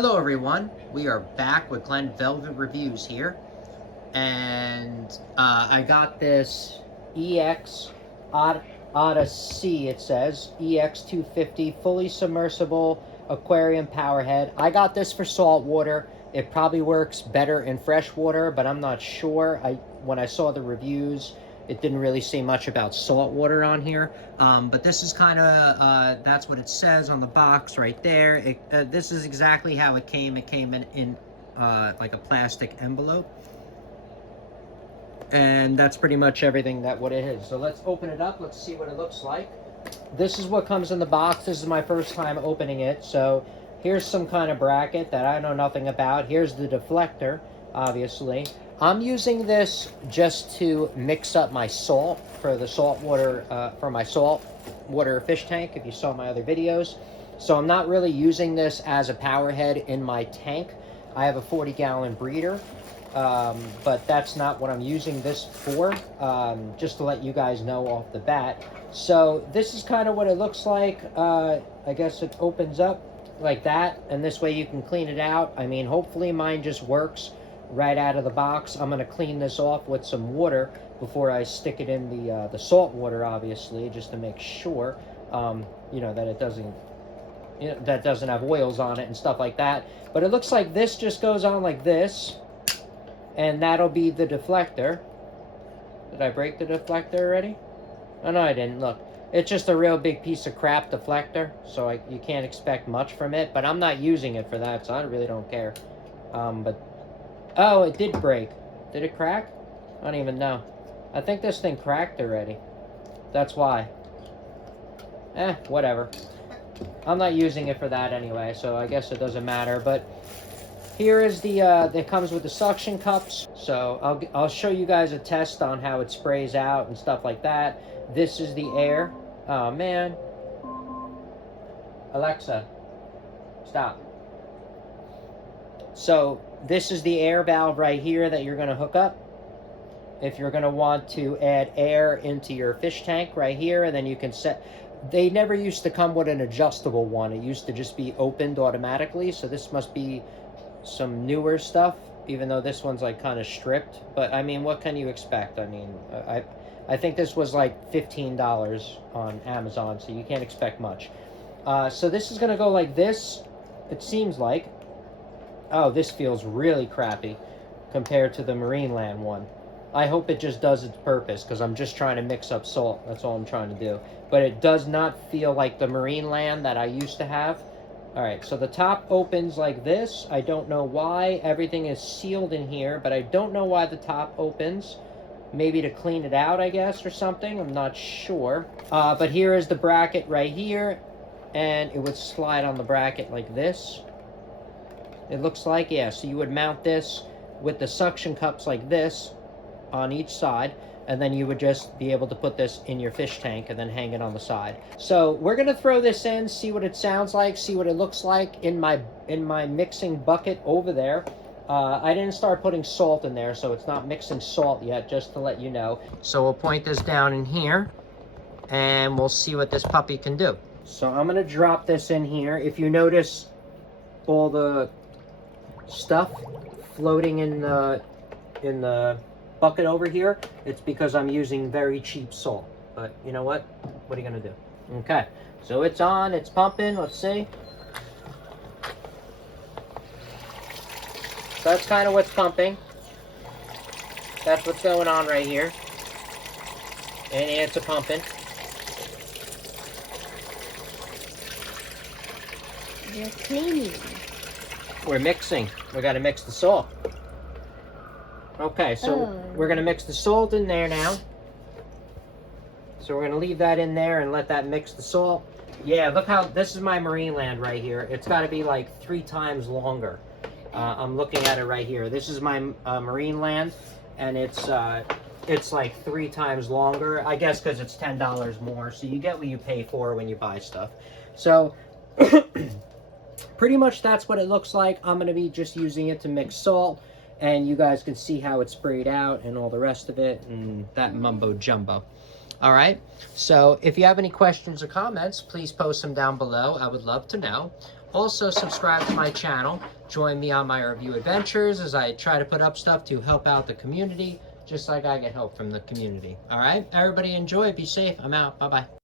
Hello everyone, we are back with Glenn Velvet Reviews here, and I got this Odyssea, it says, EX250 fully submersible aquarium powerhead. I got this for saltwater. It probably works better in freshwater, but I'm not sure. When I saw the reviews, it didn't really say much about saltwater on here, but this is kind of, that's what it says on the box right there. This is exactly how it came. It came in like a plastic envelope. And that's pretty much everything what it is. So let's open it up. Let's see what it looks like. This is what comes in the box. This is my first time opening it. So here's some kind of bracket that I know nothing about. Here's the deflector, obviously. I'm using this just to mix up my salt for the saltwater, for my saltwater fish tank, if you saw my other videos. So I'm not really using this as a power head in my tank. I have a 40-gallon breeder, but that's not what I'm using this for, just to let you guys know off the bat. So this is kind of what it looks like. I guess it opens up like that, and this way you can clean it out. I mean, hopefully mine just works right out of the box. I'm going to clean this off with some water before I stick it in the salt water, obviously, just to make sure, you know, that it doesn't, that doesn't have oils on it and stuff like that. But it looks like this just goes on like this, and that'll be the deflector. Did I break the deflector already? Oh, no, I didn't. Look, it's just a real big piece of crap deflector, so you can't expect much from it, but I'm not using it for that, so I really don't care. But oh, it did break. Did it crack? I don't even know. I think this thing cracked already. That's why. Whatever. I'm not using it for that anyway, so I guess it doesn't matter. But here is the, it comes with the suction cups. So I'll show you guys a test on how it sprays out and stuff like that. This is the air. Oh, man. Alexa, stop. So this is the air valve right here that you're going to hook up if you're going to want to add air into your fish tank right here, and then you can set. They never used to come with an adjustable one. It used to just be opened automatically, so this must be some newer stuff, even though this one's like kind of stripped. But I mean, what can you expect? I mean, I think this was like $15 on Amazon, so you can't expect much. So this is going to go like this, it seems like. Oh, this feels really crappy compared to the Marineland one. I hope it just does its purpose, because I'm just trying to mix up salt. That's all I'm trying to do. But it does not feel like the Marineland that I used to have. Alright, so the top opens like this. I don't know why. Everything is sealed in here, but I don't know why the top opens. Maybe to clean it out, I guess, or something. I'm not sure. But here is the bracket right here. And it would slide on the bracket like this. It looks like, yeah, so you would mount this with the suction cups like this on each side, and then you would just be able to put this in your fish tank and then hang it on the side. So we're going to throw this in, see what it sounds like, see what it looks like in my mixing bucket over there. I didn't start putting salt in there, so it's not mixing salt yet, just to let you know. So we'll point this down in here, and we'll see what this puppy can do. So I'm going to drop this in here. If you notice all the stuff floating in the bucket over here, it's because I'm using very cheap salt. But you know what are you gonna do? Okay, so it's on, it's pumping. Let's see. So that's kind of what's pumping. That's what's going on right here, and it's a pumping. You're cleaning. We're mixing. We got to mix the salt. Okay, so we're going to mix the salt in there now. So we're going to leave that in there and let that mix the salt. Yeah, look how, this is my Marineland right here. It's got to be like 3 times longer. I'm looking at it right here. This is my Marineland, and it's like 3 times longer. I guess because it's $10 more. So you get what you pay for when you buy stuff. So pretty much that's what it looks like. I'm going to be just using it to mix salt, and you guys can see how it's sprayed out and all the rest of it and that mumbo jumbo. All right, so if you have any questions or comments, please post them down below. I would love to know. Also, subscribe to my channel. Join me on my review adventures as I try to put up stuff to help out the community, just like I get help from the community. All right? Everybody enjoy. Be safe. I'm out. Bye-bye.